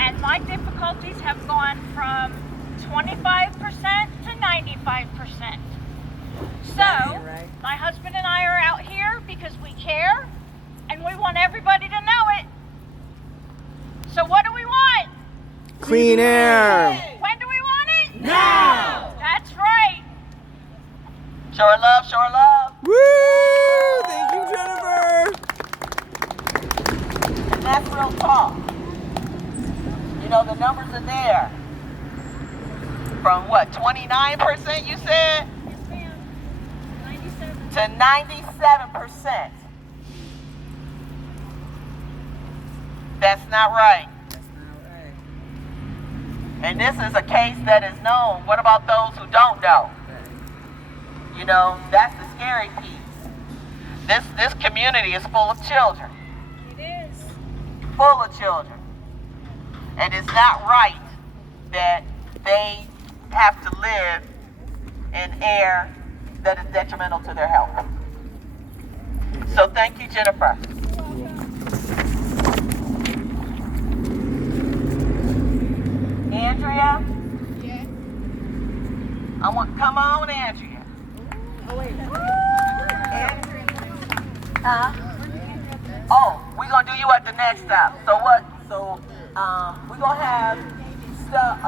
and my difficulties have gone from 25% to 95%. So, my husband and I are out here because we care, and we want everybody to know it. So what do we want? Clean air. When do we want it? Now! That's right. Shore love, shore love. Woo! Thank you, Jennifer. And that's real talk. You know, the numbers are there. From what, 29% you said? Yes, ma'am. 97. To 97%. That's not right. And this is a case that is known. What about those who don't know? You know, that's the scary piece. This community is full of children. It is. Full of children. And it's not right that they have to live in air that is detrimental to their health. So thank you, Jennifer. Andrea? Yeah. Come on, Andrea. Oh, wait. Andrea? Huh? Oh, we're gonna do you at the next stop. So what? So we're gonna have stuff.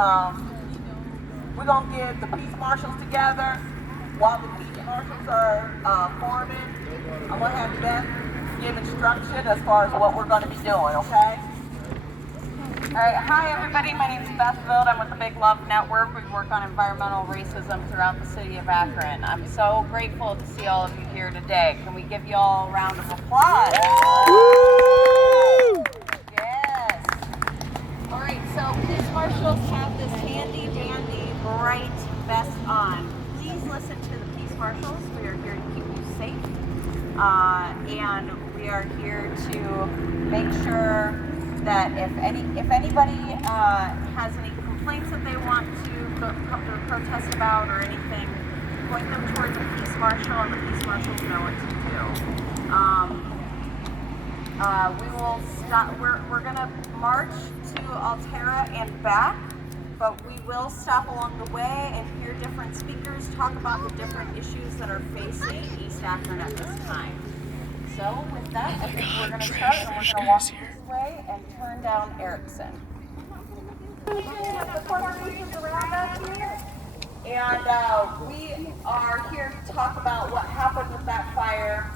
We're gonna get the peace marshals together while the peace marshals are forming. I'm gonna have Beth give instruction as far as what we're gonna be doing. Okay? All right, hi everybody, my name is Beth Field. I'm with the Big Love Network. We work on environmental racism throughout the city of Akron. I'm so grateful to see all of you here today. Can we give you all a round of applause? Woo! Yes. All right, so police marshals have this handy dandy bright vest on. Please listen to the police marshals. We are here to keep you safe. And we are here to make sure that if anybody has any complaints that they want to come to a protest about or anything, point them towards the peace marshal, and the peace marshals know what to do. We will stop. We're gonna march to Alterra and back, but we will stop along the way and hear different speakers talk about the different issues that are facing East Akron at this time. So with that, I think we're going to start, and we're going to walk this way and turn down Erickson. And we are here to talk about what happened with that fire.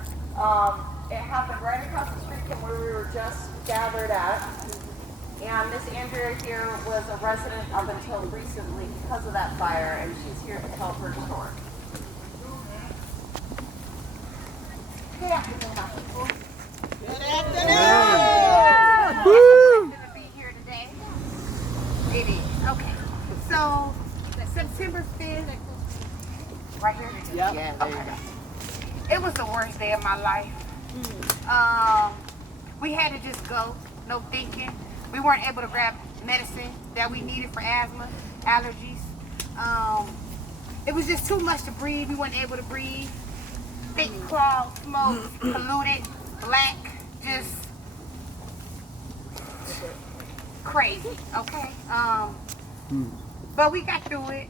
It happened right across the street from where we were just gathered at. And Miss Andrea here was a resident up until recently because of that fire, and she's here to tell her story. Good afternoon. Good afternoon. Yeah. Woo! To be here today. It is. Okay. So, September 5th, right here? Yep. Yeah, there you go. It was the worst day of my life. We had to just go, no thinking. We weren't able to grab medicine that we needed for asthma, allergies. It was just too much to breathe. We weren't able to breathe. Thick cloud, smoke, polluted, black, just crazy, okay? But we got through it.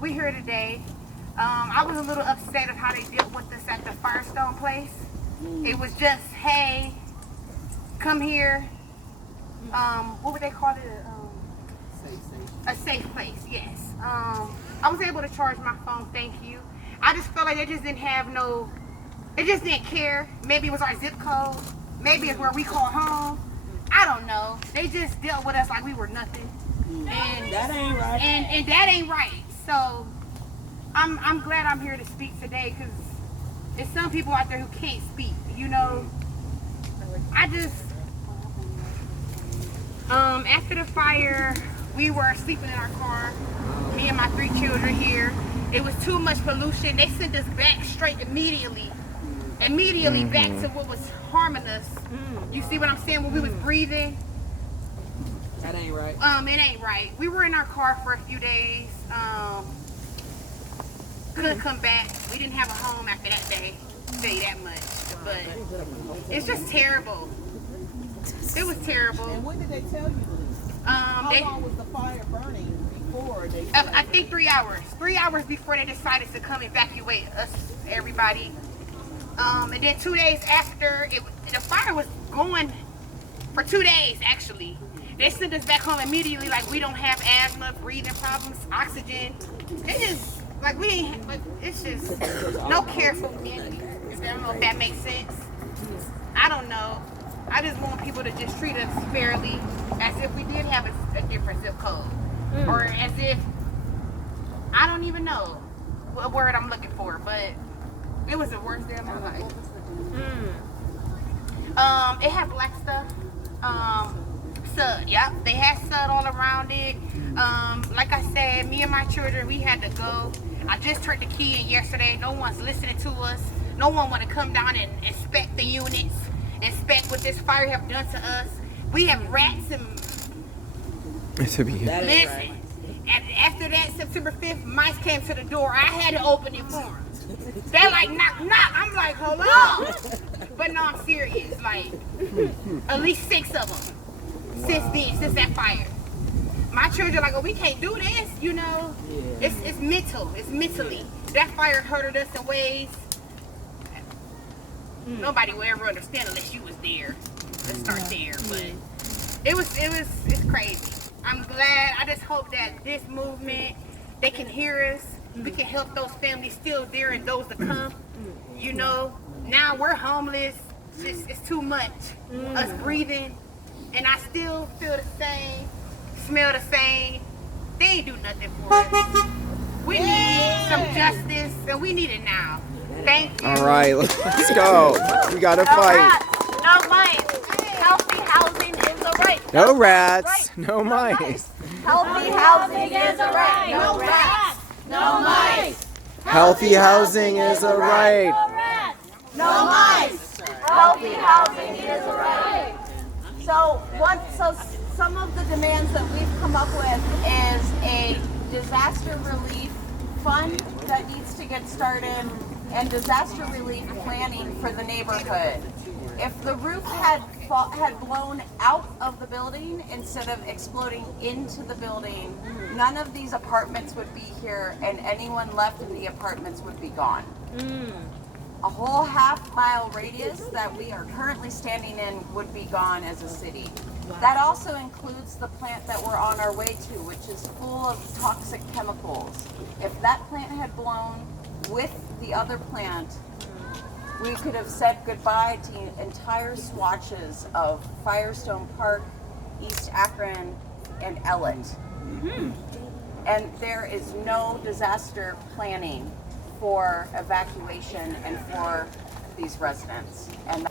We're here today. I was a little upset of how they dealt with us at the Firestone place. It was just, hey, come here. What would they call it? A safe place, yes. I was able to charge my phone, thank you. I just felt like they just didn't have no, they just didn't care. Maybe it was our zip code. Maybe it's where we call home. I don't know. They just dealt with us like we were nothing. And that ain't right. And that ain't right. So I'm glad I'm here to speak today, because there's some people out there who can't speak. You know, I just after the fire, we were sleeping in our car. Me and my 3 children here. It was too much pollution. They sent us back straight immediately back to what was harming us. You see what I'm saying? When we was breathing. That ain't right. It ain't right. We were in our car for a few days. Couldn't come back. We didn't have a home after that day. I'll tell you that much. But it's just terrible. It was terrible. And when did they tell you? How long was the fire burning before they? I think 3 hours. 3 hours before they decided to come evacuate us, everybody. And then 2 days after, the fire was going for 2 days actually. They sent us back home immediately, like we don't have asthma, breathing problems, oxygen. It is like we ain't, like it's just no care for humanity. I don't know if that makes sense. I don't know. I just want people to just treat us fairly, as if we did have a different zip code, or as if I don't even know what word I'm looking for, but it was the worst day of my life. It had black stuff. Sud, yeah, they had sud all around it. Like I said, me and my children, we had to go. I just turned the key in yesterday. No one's listening to us. No one want to come down and inspect the units, inspect what this fire have done to us. We have rats and listen. And after that, September 5th, mice came to the door. I had to open it for them. They're like, knock, knock. I'm like, hold on. But no, I'm serious. Like, at least 6 of them since that fire. My children are like, oh, we can't do this, you know. It's mental. It's mentally. That fire hurted us in ways nobody will ever understand unless you was there. Let's start there. But it's crazy. I'm glad. I just hope that this movement, they can hear us. We can help those families still there and those to come. You know, now we're homeless. It's too much. Us breathing. And I still feel the same, smell the same. They ain't do nothing for us. We need some justice, and we need it now. Thank you. All right, let's go. We gotta fight. Rats, no mice. Healthy housing is a right. No rats, no mice. Healthy housing is a right. No rats. No mice. Healthy housing is a right. No mice. Healthy housing is a right. So some of the demands that we've come up with is a disaster relief fund that needs to get started and disaster relief planning for the neighborhood. If the roof had blown out of the building instead of exploding into the building, none of these apartments would be here and anyone left in the apartments would be gone. A whole half-mile radius that we are currently standing in would be gone as a city. That also includes the plant that we're on our way to, which is full of toxic chemicals. If that plant had blown with the other plant, we could have said goodbye to entire swatches of Firestone Park, East Akron, and Ellett. And there is no disaster planning for evacuation and for these residents. And